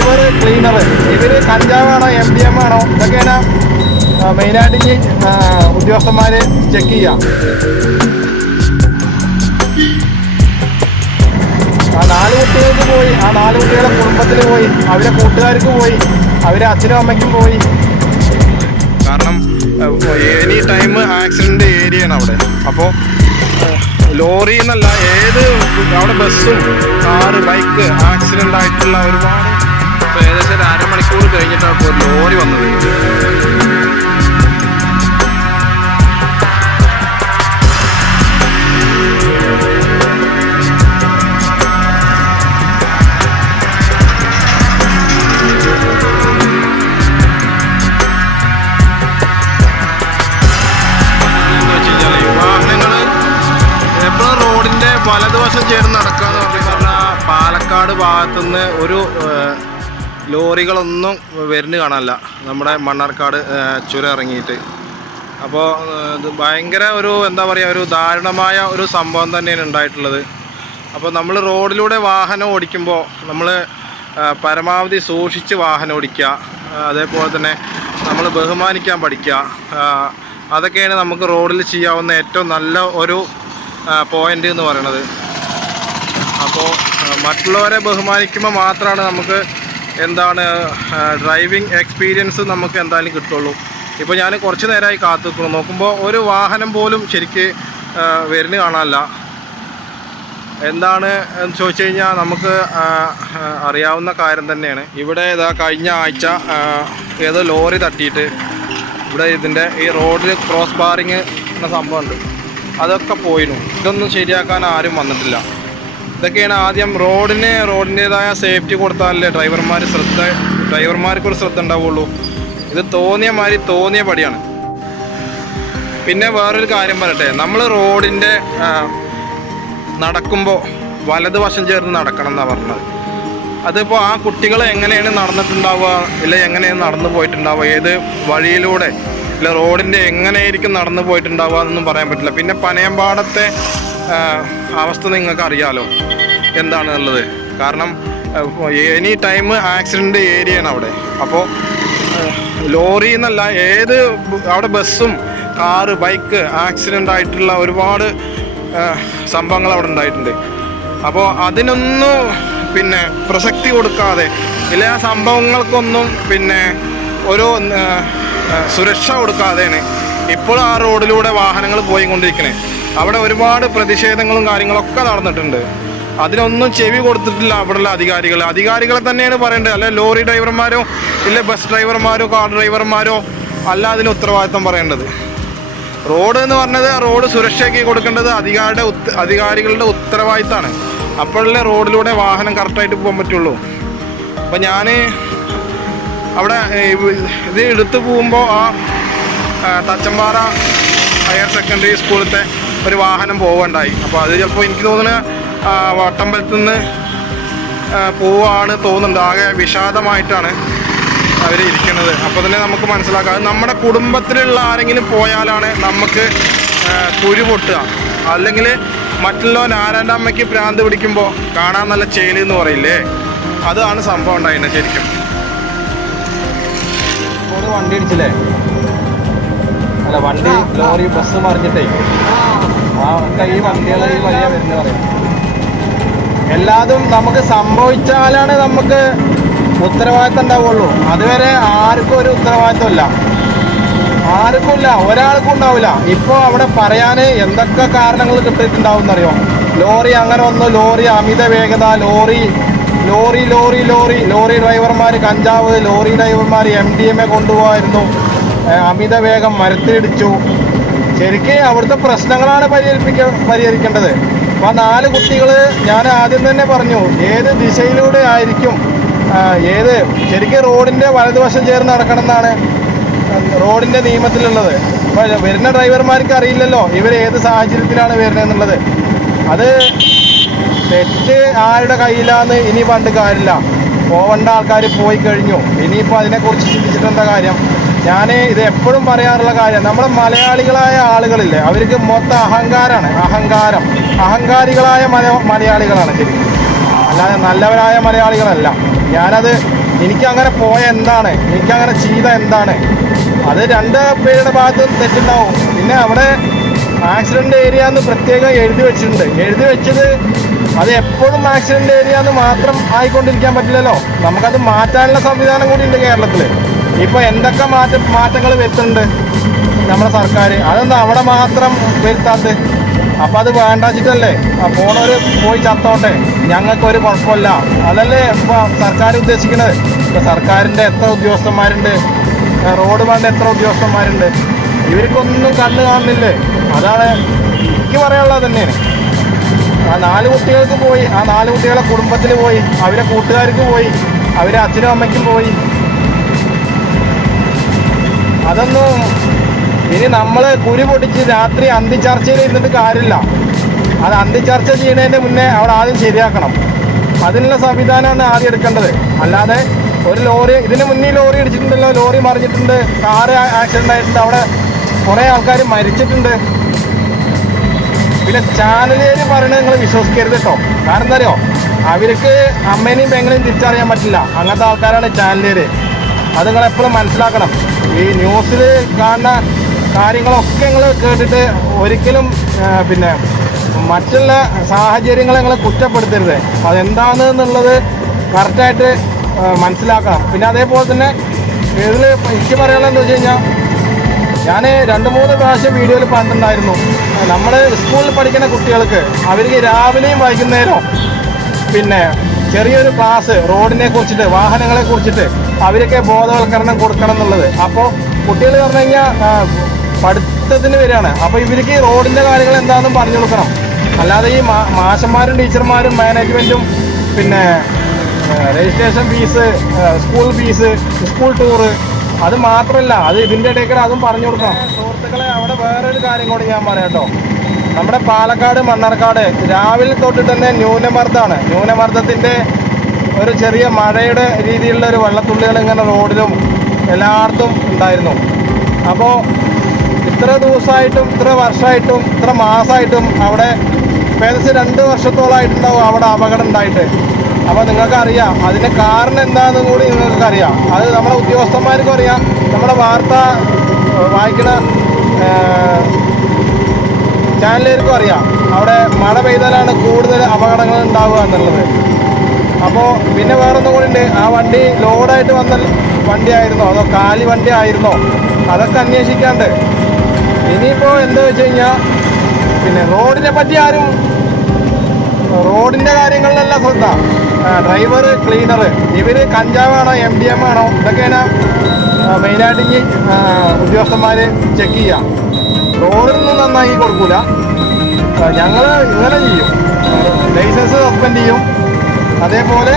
Driver cleaner ഇവർ കഞ്ചാവാണോ M D M ആണോ? ഇതൊക്കെയാണ് മെയിനായിട്ട് ഈ ഉദ്യോഗസ്ഥന്മാർ ചെക്ക് ചെയ്യാം. ആ നാല് കുട്ടികൾക്ക് പോയി. ആ നാല് കുട്ടികളുടെ കുടുംബത്തിൽ പോയി. അവരെ കൂട്ടുകാർക്ക് പോയി. അവരെ അച്ഛനും അമ്മയ്ക്കും പോയി. കാരണം എനി ടൈം ആക്സിഡന്റ് ഏരിയയാണ് അവിടെ. അപ്പോൾ ലോറി എന്നല്ല ഏത് അവിടെ ബസ്സും കാറ് ബൈക്ക് ആക്സിഡന്റ് ആയിട്ടുള്ള ഒരുപാട് ഇപ്പൊ ഏകദേശം ഒരു അരമണിക്കൂർ കഴിഞ്ഞിട്ടാണ് ഇപ്പോൾ ഒരു ലോറി വന്നത്. വലതുവശം ചേർന്ന് നടക്കാന്ന് പറഞ്ഞു പറഞ്ഞാൽ പാലക്കാട് ഭാഗത്തുനിന്ന് ഒരു ലോറികളൊന്നും വരുന്നു കാണാനല്ല. നമ്മുടെ മണ്ണാർക്കാട് ചുരം ഇറങ്ങിയിട്ട്. അപ്പോൾ ഇത് ഭയങ്കര ഒരു എന്താ പറയുക ഒരു ദാരുണമായ ഒരു സംഭവം തന്നെയാണ് ഉണ്ടായിട്ടുള്ളത്. അപ്പോൾ നമ്മൾ റോഡിലൂടെ വാഹനം ഓടിക്കുമ്പോൾ നമ്മൾ പരമാവധി സൂക്ഷിച്ച് വാഹനം ഓടിക്കുക. അതേപോലെ തന്നെ നമ്മൾ ബഹുമാനിക്കാൻ പഠിക്കുക. അതൊക്കെയാണ് നമുക്ക് റോഡിൽ ചെയ്യാവുന്ന ഏറ്റവും നല്ല ഒരു പോയിന്റ് എന്ന് പറയുന്നത്. അപ്പോൾ മറ്റുള്ളവരെ ബഹുമാനിക്കുമ്പോൾ മാത്രമാണ് നമുക്ക് എന്താണ് ഡ്രൈവിംഗ് എക്സ്പീരിയൻസ് നമുക്ക് എന്തായാലും കിട്ടുള്ളൂ. ഇപ്പോൾ ഞാൻ കുറച്ച് നേരമായി കാത്തു നിൽക്കുന്നു നോക്കുമ്പോൾ ഒരു വാഹനം പോലും ശരിക്ക് വരുന്ന കാണാനില്ല. എന്താണ് എന്ന് ചോദിച്ചു കഴിഞ്ഞാൽ നമുക്ക് അറിയാവുന്ന കാര്യം തന്നെയാണ്. ഇവിടെ ഇതാ കഴിഞ്ഞ ആഴ്ച ഏതോ ലോറി തട്ടിയിട്ട് ഇവിടെ ഇതിന്റെ ഈ റോഡിൽ ക്രോസ് ബാറിങ് എന്ന സംഭവമുണ്ട് അതൊക്കെ പോയിരുന്നു. ഇതൊന്നും ശരിയാക്കാൻ ആരും വന്നിട്ടില്ല. ഇതൊക്കെയാണ് ആദ്യം റോഡിന് റോഡിന്റെതായ സേഫ്റ്റി കൊടുത്താലല്ലേ ഡ്രൈവർമാർ ശ്രദ്ധ ഡ്രൈവർമാർക്കൊരു ശ്രദ്ധ ഉണ്ടാവുള്ളൂ. ഇത് തോന്നിയ മാതിരി തോന്നിയ പടിയാണ്. പിന്നെ വേറൊരു കാര്യം പറയട്ടെ. നമ്മൾ റോഡിന്റെ നടക്കുമ്പോൾ വലതുവശം ചേർന്ന് നടക്കണം എന്നാണ് പറഞ്ഞത്. അതിപ്പോൾ ആ കുട്ടികൾ എങ്ങനെയാണ് നടന്നിട്ടുണ്ടാവുക ഇല്ല എങ്ങനെയാണ് നടന്നു പോയിട്ടുണ്ടാവുക ഏത് വഴിയിലൂടെ ഇല്ല റോഡിന്റെ എങ്ങനെയായിരിക്കും നടന്നു പോയിട്ടുണ്ടാവുക എന്നൊന്നും പറയാൻ പറ്റില്ല. പിന്നെ പനയമ്പാടത്തെ അവസ്ഥ നിങ്ങൾക്ക് അറിയാലോ എന്താണെന്നുള്ളത് കാരണം എനി ടൈം ആക്സിഡന്റ് ഏരിയയാണ് അവിടെ. അപ്പോൾ ലോറി എന്നല്ല ഏത് അവിടെ ബസ്സും കാറ് ബൈക്ക് ആക്സിഡന്റ് ആയിട്ടുള്ള ഒരുപാട് സംഭവങ്ങൾ അവിടെ ഉണ്ടായിട്ടുണ്ട്. അപ്പോൾ അതിനൊന്നും പിന്നെ പ്രസക്തി കൊടുക്കാതെ ഇല്ല ആ സംഭവങ്ങൾക്കൊന്നും പിന്നെ ഒരു സുരക്ഷ കൊടുക്കാതെയാണ് ഇപ്പോൾ ആ റോഡിലൂടെ വാഹനങ്ങൾ പോയിക്കൊണ്ടിരിക്കണേ. അവിടെ ഒരുപാട് പ്രതിഷേധങ്ങളും കാര്യങ്ങളൊക്കെ നടന്നിട്ടുണ്ട്. അതിനൊന്നും ചെവി കൊടുത്തിട്ടില്ല അവിടെയുള്ള അധികാരികൾ അധികാരികളെ തന്നെയാണ് പറയേണ്ടത്. അല്ലെ ലോറി ഡ്രൈവർമാരോ ഇല്ല ബസ് ഡ്രൈവർമാരോ കാർ ഡ്രൈവർമാരോ അല്ല അതിന് ഉത്തരവാദിത്തം പറയേണ്ടത്. റോഡ് എന്ന് പറഞ്ഞത് റോഡ് സുരക്ഷയ്ക്ക് കൊടുക്കേണ്ടത് അധികാരിയുടെ അധികാരികളുടെ ഉത്തരവാദിത്തമാണ് അപ്പോഴല്ലേ റോഡിലൂടെ വാഹനം കറക്റ്റായിട്ട് പോകാൻ പറ്റുള്ളൂ. അപ്പം ഞാൻ അവിടെ ഇത് എടുത്തു പോകുമ്പോൾ ആ തച്ചമ്പാറ ഹയർ സെക്കൻഡറി സ്കൂളിലത്തെ ഒരു വാഹനം പോവുകയുണ്ടായി. അപ്പോൾ അത് ചിലപ്പോൾ എനിക്ക് തോന്നുന്നത് വട്ടമ്പലത്തു നിന്ന് പോവാണ് തോന്നുന്നുണ്ട് ആകെ വിഷാദമായിട്ടാണ് അവർ ഇരിക്കുന്നത് അപ്പോൾ തന്നെ നമുക്ക് മനസ്സിലാക്കാം നമ്മുടെ കുടുംബത്തിലുള്ള ആരെങ്കിലും പോയാലാണ് നമുക്ക് കുരു പൊട്ടുക അല്ലെങ്കിൽ മറ്റുള്ളവൻ ആരാന്റെ അമ്മയ്ക്ക് ഭ്രാന്ത് പിടിക്കുമ്പോൾ കാണാൻ നല്ല ചേൽ എന്ന് പറയില്ലേ അതാണ് സംഭവം ഉണ്ടായിരുന്നത് ശരിക്കും വണ്ടി ഇടിച്ചില്ലേ അല്ല വണ്ടി ലോറി ബസ് മറിഞ്ഞിട്ടേ ആ ഈ വണ്ടികളെ ഈ വലിയ വരുന്ന പറയും എല്ലാതും നമുക്ക് സംഭവിച്ചാലാണ് നമുക്ക് ഉത്തരവാദിത്തം ഉണ്ടാവുള്ളൂ. അതുവരെ ആർക്കും ഒരു ഉത്തരവാദിത്തമില്ല. ആർക്കും ഇല്ല ഒരാൾക്കും ഉണ്ടാവില്ല. ഇപ്പോൾ അവിടെ പറയാൻ എന്തൊക്കെ കാരണങ്ങൾ കിട്ടിയിട്ടുണ്ടാവും എന്നറിയോ ലോറി അങ്ങനെ ഒന്ന് ലോറി അമിത വേഗത lorry lorry lorry lorry lorry ഡ്രൈവർമാർ കഞ്ചാവ് ലോറി ഡ്രൈവർമാർ എം ഡി എം എ കൊണ്ടുപോകായിരുന്നു. അമിത വേഗം മരത്തിലിടിച്ചു. ശരിക്കും അവിടുത്തെ പ്രശ്നങ്ങളാണ് പരിഹരിപ്പിക്ക പരിഹരിക്കേണ്ടത്. അപ്പോൾ ആ നാല് കുട്ടികൾ ഞാൻ ആദ്യം തന്നെ പറഞ്ഞു ഏത് ദിശയിലൂടെ ആയിരിക്കും ഏത് ശരിക്കും റോഡിന്റെ വലതുവശം ചേർന്ന് നടക്കണം എന്നാണ് റോഡിന്റെ നിയമത്തിലുള്ളത്. അപ്പൊ വരുന്ന ഡ്രൈവർമാർക്ക് അറിയില്ലല്ലോ ഇവർ ഏത് സാഹചര്യത്തിലാണ് വരുന്നത് എന്നുള്ളത് അത് തെറ്റ് ആരുടെ കയ്യിലാന്ന് ഇനി പണ്ട് കാര്യമില്ല. പോവേണ്ട ആൾക്കാർ പോയി കഴിഞ്ഞു. ഇനിയിപ്പോൾ അതിനെക്കുറിച്ച് ചിന്തിച്ചിട്ട് കാര്യം? ഞാൻ ഇത് എപ്പോഴും പറയാറുള്ള കാര്യം നമ്മുടെ മലയാളികളായ ആളുകളില്ലേ അവർക്ക് മൊത്തം അഹങ്കാരമാണ് അഹങ്കാരം. അഹങ്കാരികളായ മല മലയാളികളാണ് ശരിക്കും അല്ലാതെ നല്ലവരായ മലയാളികളല്ല. ഞാനത് എനിക്കങ്ങനെ പോയ എന്താണ്? എനിക്കങ്ങനെ ചെയ്ത എന്താണ്? അത് രണ്ട് പേരുടെ ഭാഗത്ത് തെറ്റുണ്ടാവും. പിന്നെ അവിടെ ആക്സിഡന്റ് ഏരിയ എന്ന് പ്രത്യേകം എഴുതി വെച്ചിട്ടുണ്ട്. എഴുതി വെച്ചത് അത് എപ്പോഴും ആക്സിഡന്റ് ഏരിയ എന്ന് മാത്രം ആയിക്കൊണ്ടിരിക്കാൻ പറ്റില്ലല്ലോ. നമുക്കത് മാറ്റാനുള്ള സംവിധാനം കൂടി ഉണ്ട് കേരളത്തിൽ ഇപ്പോൾ എന്തൊക്കെ മാറ്റ മാറ്റങ്ങൾ വരുത്തുന്നുണ്ട് നമ്മുടെ സർക്കാർ അതൊന്നും അവിടെ മാത്രം വരുത്താത്ത അപ്പൊ അത് വേണ്ടാച്ചിട്ടല്ലേ? ആ പോണവര് പോയി ചത്തോട്ടെ. ഞങ്ങൾക്ക് ഒരു കുഴപ്പമില്ല. അതല്ലേ ഇപ്പൊ സർക്കാർ ഉദ്ദേശിക്കുന്നത് ഇപ്പൊ സർക്കാരിന്റെ എത്ര ഉദ്യോഗസ്ഥന്മാരുണ്ട്? റോഡ് വേണ്ട എത്ര ഉദ്യോഗസ്ഥന്മാരുണ്ട്? ഇവർക്കൊന്നും കണ്ണ് കാണുന്നില്ലേ? അതാണ് എനിക്ക് പറയാനുള്ളത് തന്നെയാണ്. ആ നാല് കുട്ടികൾക്ക് പോയി. ആ നാല് കുട്ടികളെ കുടുംബത്തിൽ പോയി. അവരെ കൂട്ടുകാർക്ക് പോയി. അവരെ അച്ഛനും അമ്മയ്ക്കും പോയി. അതൊന്നും ഇനി നമ്മൾ കുരു പൊടിച്ച് രാത്രി അന്തിച്ചർച്ചയിൽ ഇരുന്നിട്ട് കാര്യമില്ല. അത് അന്തിച്ചർച്ച ചെയ്യുന്നതിന്റെ മുന്നേ അവിടെ ആദ്യം ശരിയാക്കണം. അതിനുള്ള സംവിധാനമാണ് ആദ്യം എടുക്കേണ്ടത്. അല്ലാതെ ഒരു ലോറി ഇതിന് മുന്നേ ലോറി ഇടിച്ചിട്ടുണ്ടല്ലോ ലോറി മറിഞ്ഞിട്ടുണ്ട് കാറ് ആക്സിഡന്റ് ആയിട്ടുണ്ട് അവിടെ കുറേ ആൾക്കാർ മരിച്ചിട്ടുണ്ട്. പിന്നെ ചാനലുകാർ പറയണത് നിങ്ങൾ വിശ്വസിക്കരുത് കേട്ടോ. കാരണം എന്താ അറിയോ? അവർക്ക് അമ്മേനെയും പെങ്ങളെയും തിരിച്ചറിയാൻ പറ്റില്ല. അങ്ങനത്തെ ആൾക്കാരാണ് ചാനലുകാർ അത് നിങ്ങൾ എപ്പോഴും മനസ്സിലാക്കണം. ഈ ന്യൂസിൽ കാണുന്ന കാര്യങ്ങളൊക്കെ നിങ്ങൾ കേട്ടിട്ട് ഒരിക്കലും പിന്നെ മറ്റുള്ള സാഹചര്യങ്ങളെ നിങ്ങൾ കുറ്റപ്പെടുത്തരുത്. അതെന്താണ് എന്നുള്ളത് കറക്റ്റായിട്ട് മനസ്സിലാക്കാം പിന്നെ അതേപോലെ തന്നെ ഇതിൽ എനിക്ക് പറയാനുള്ളത് എന്താ വെച്ച് കഴിഞ്ഞാൽ ഞാൻ രണ്ട് മൂന്ന് പ്രാവശ്യം വീഡിയോയിൽ പറഞ്ഞിട്ടുണ്ടായിരുന്നു. നമ്മൾ സ്കൂളിൽ പഠിക്കുന്ന കുട്ടികൾക്ക് അവർക്ക് രാവിലെയും വൈകുന്നേരവും പിന്നെ ചെറിയൊരു ക്ലാസ് റോഡിനെ കുറിച്ചിട്ട് വാഹനങ്ങളെ കുറിച്ചിട്ട് അവരൊക്കെ ബോധവൽക്കരണം കൊടുക്കണം എന്നുള്ളത്. അപ്പോൾ കുട്ടികൾ പറഞ്ഞു കഴിഞ്ഞാൽ പഠിത്തത്തിന് വരികയാണ്. അപ്പോൾ ഇവർക്ക് ഈ റോഡിന്റെ കാര്യങ്ങൾ എന്താണെന്നും പറഞ്ഞു കൊടുക്കണം. അല്ലാതെ ഈ മാഷന്മാരും ടീച്ചർമാരും മാനേജ്മെന്റും പിന്നെ registration fees school fees school tour അത് മാത്രമല്ല അത് ഇതിന്റെ ഇടയ്ക്ക് അതും പറഞ്ഞു കൊടുക്കണം. സുഹൃത്തുക്കളെ അവിടെ വേറൊരു കാര്യം കൂടി ഞാൻ പറയാം കേട്ടോ. നമ്മുടെ പാലക്കാട് മണ്ണാർക്കാട് രാവിലെ തൊട്ട് തന്നെ ന്യൂനമർദ്ദമാണ്. ന്യൂനമർദ്ദത്തിന്റെ ഒരു ചെറിയ മഴയുടെ രീതിയിലുള്ള ഒരു വെള്ളത്തുള്ളികൾ ഇങ്ങനെ റോഡിലും എല്ലായിടത്തും ഉണ്ടായിരുന്നു. അപ്പോൾ ഇത്ര ദിവസമായിട്ടും ഇത്ര വർഷമായിട്ടും ഇത്ര മാസമായിട്ടും അവിടെ ഏകദേശം രണ്ട് വർഷത്തോളമായിട്ടുണ്ടാവും അവിടെ അപകടം ഉണ്ടായിട്ട്. അപ്പോൾ നിങ്ങൾക്കറിയാം അതിന് കാരണം എന്താണെന്നും കൂടി നിങ്ങൾക്ക് അറിയാം അത് നമ്മുടെ ഉദ്യോഗസ്ഥന്മാർക്കും അറിയാം. നമ്മുടെ വാർത്ത വായിക്കുന്ന ചാനലുകാർക്കും അറിയാം. അവിടെ മഴ പെയ്താലാണ് കൂടുതൽ അപകടങ്ങൾ ഉണ്ടാവുക എന്നുള്ളത്. അപ്പോൾ പിന്നെ വേറൊന്നും കൂടി ഉണ്ട്. ആ വണ്ടി ലോഡായിട്ട് വന്ന വണ്ടിയായിരുന്നോ. അതോ കാലി വണ്ടി ആയിരുന്നോ? അതൊക്കെ അന്വേഷിക്കാണ്ട്. ഇനിയിപ്പോൾ എന്താ വെച്ച് കഴിഞ്ഞാൽ പിന്നെ റോഡിനെ പറ്റി ആരും റോഡിന്റെ കാര്യങ്ങളിലല്ല ശ്രദ്ധ. ഡ്രൈവർ ക്ലീനർ ഇവർ കഞ്ചാവാണോ എം ഡി എം ആണോ ഇതൊക്കെയാണ് മെയിനായിട്ട് ഇനി ഉദ്യോഗസ്ഥന്മാർ ചെക്ക് ചെയ്യാം. റോഡിൽ നന്നാക്കി കൊടുക്കൂല. ഞങ്ങൾ ഇങ്ങനെ ചെയ്യും. ലൈസൻസ് സസ്പെൻഡ് ചെയ്യും. അതേപോലെ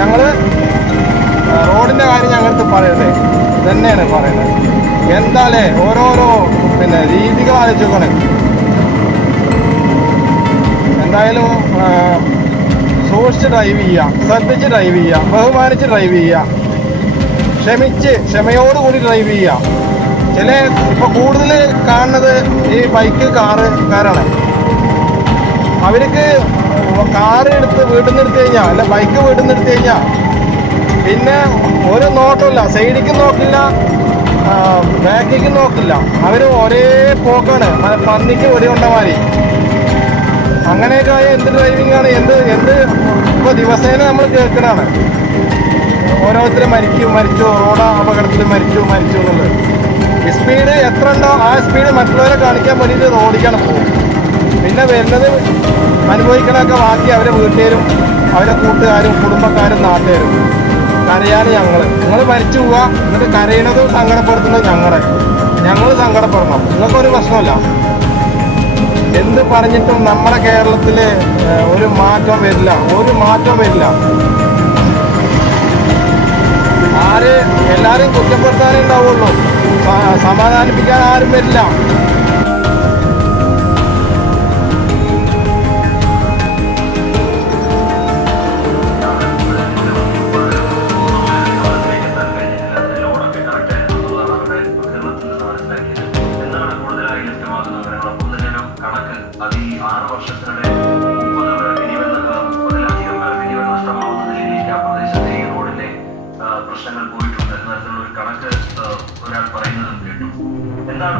ഞങ്ങൾ റോഡിന്റെ കാര്യം ഞങ്ങൾക്ക് പറയട്ടെ. തന്നെയാണ് പറയുന്നത് എന്താലേ? ഓരോരോ പിന്നെ രീതികൾ ആലോചിച്ചോക്കണേ. എന്തായാലും സൂക്ഷിച്ച് ഡ്രൈവ് ചെയ്യുക ശ്രദ്ധിച്ച് ഡ്രൈവ് ചെയ്യുക ബഹുമാനിച്ച് ഡ്രൈവ് ചെയ്യുക ക്ഷമിച്ച് ക്ഷമയോടുകൂടി ഡ്രൈവ് ചെയ്യുക. ചില ഇപ്പൊ കൂടുതൽ കാണുന്നത് ഈ ബൈക്ക് കാറ് കാരാണ്. അവർക്ക് കാറ് എടുത്ത് വീട്ടിൽ നിന്ന് എടുത്തു കഴിഞ്ഞാൽ അല്ല ബൈക്ക് വീട്ടിൽ നിന്ന് എടുത്തു കഴിഞ്ഞാൽ പിന്നെ ഒരു നോട്ടമില്ല സൈഡിക്കും നോക്കില്ല ബാക്കിക്കും നോക്കില്ല. അവർ ഒരേ പോക്കാണ്. പന്നിക്ക് ഒരു കൊണ്ടമാതിരി അങ്ങനെയൊക്കെ ആയ എന്ത് ഡ്രൈവിംഗ് ആണ്? എന്ത് എന്ത്? ഇപ്പൊ ദിവസേന നമ്മൾ കേൾക്കണാണ് ഓരോരുത്തരും മരിക്കും മരിച്ചു. റോഡ് അപകടത്തിൽ മരിച്ചു മരിച്ചു എന്നുള്ളത്. സ്പീഡ് എത്ര ഉണ്ടോ ആ സ്പീഡ് മറ്റുള്ളവരെ കാണിക്കാൻ വേണ്ടിയിട്ട് റോഡിക്കാണ് പോകും പിന്നെ വരുന്നത് അനുഭവിക്കണമൊക്കെ ബാക്കി അവരെ വീട്ടുകാരും അവരെ കൂട്ടുകാരും കുടുംബക്കാരും നാട്ടുകാരും. കരയാണ് ഞങ്ങൾ നിങ്ങൾ മരിച്ചു പോവാ എന്നിട്ട് കരയണതും സങ്കടപ്പെടുത്തുന്നത് ഞങ്ങളെ. ഞങ്ങൾ സങ്കടപ്പെടണം. നിങ്ങൾക്കൊരു പ്രശ്നമില്ല. എന്ത് പറഞ്ഞിട്ടും നമ്മുടെ കേരളത്തിൽ ഒരു മാറ്റം വരില്ല. ഒരു മാറ്റം വരില്ല. ആര് എല്ലാവരും കുറ്റപ്പെടുത്താനേ ഉണ്ടാവുള്ളൂ. സമാധാനിപ്പിക്കാൻ ആരും വരില്ല. ആറ് വർഷത്തിനിടെ മുപ്പത് മുപ്പതിലധികം നഷ്ടമാവുന്ന നിലയിലേക്ക് ആ പ്രദേശത്തെ ഈ റോഡിന്റെ പ്രശ്നങ്ങൾ പോയിട്ടുണ്ട്. എന്ന തരത്തിലുള്ള ഒരു കണക്ക് ഒരാൾ പറയുന്നതും കേട്ടു. എന്താണ്